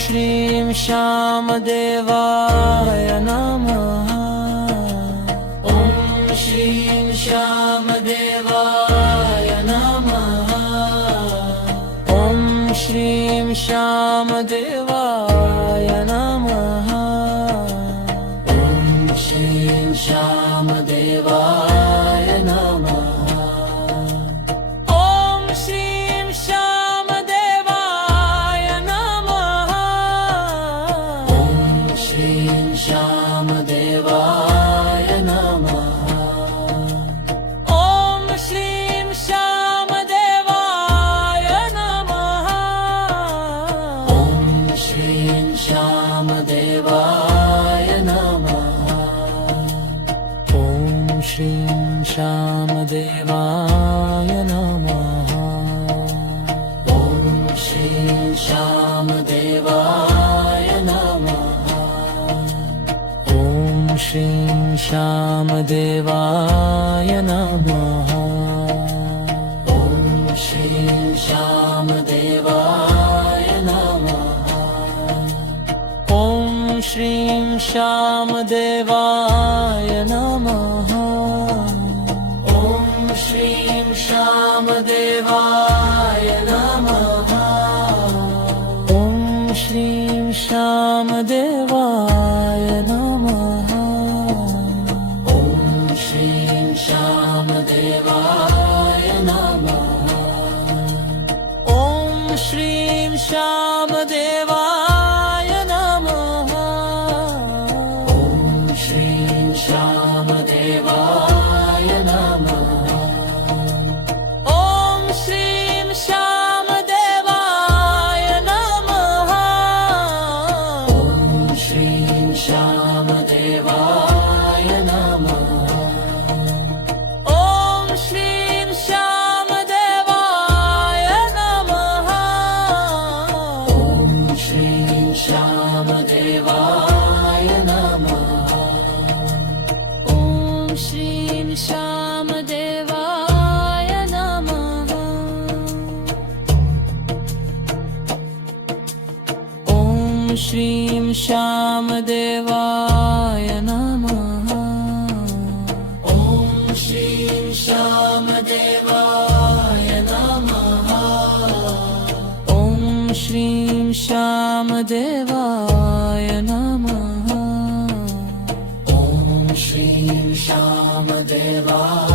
श्रीं श्यामदेवाय नमः ॐ श्रीं श्यामदेवाय नमः ॐ श्रीं श्यामदेवाय नमः ॐ श्रीं श्यामदेवाय नमः श्यामदेवाय नमः ॐ श्रीं श्यामदेवाय नमः ॐ श्रीं श्यामदेवाय नमः ॐ श्रीं श्यामदेवाय नमः ॐ श्रीं श्यामदेवाय नमः श्रीं श्यामदेवाय नमः ॐ श्रीं श्यामदेवाय नमः ॐ श्रीं श्यामदेवाय नमः ॐ श्रीं श्यामदेवाय नमः ॐ श्रीं श्यामदेवाय नमः श्यामदेवाय नमः ॐ श्रीं श्यामदेवाय नमः ॐ श्रीं श्यामदेवाय नमः ॐ श्रीं श्यामदेवाय नमः ॐ श्रीं श्यामदेवाय नमः श्यामदेवाय नमः ॐ श्रीं श्यामदेवाय नमः ॐ श्रीं श्यामदेवाय नमः ॐ श्रीं श्यामदेवाय नमः ॐ श्रीं श्यामदेवाय नमः ॐ श्रीं श्यामदेवाय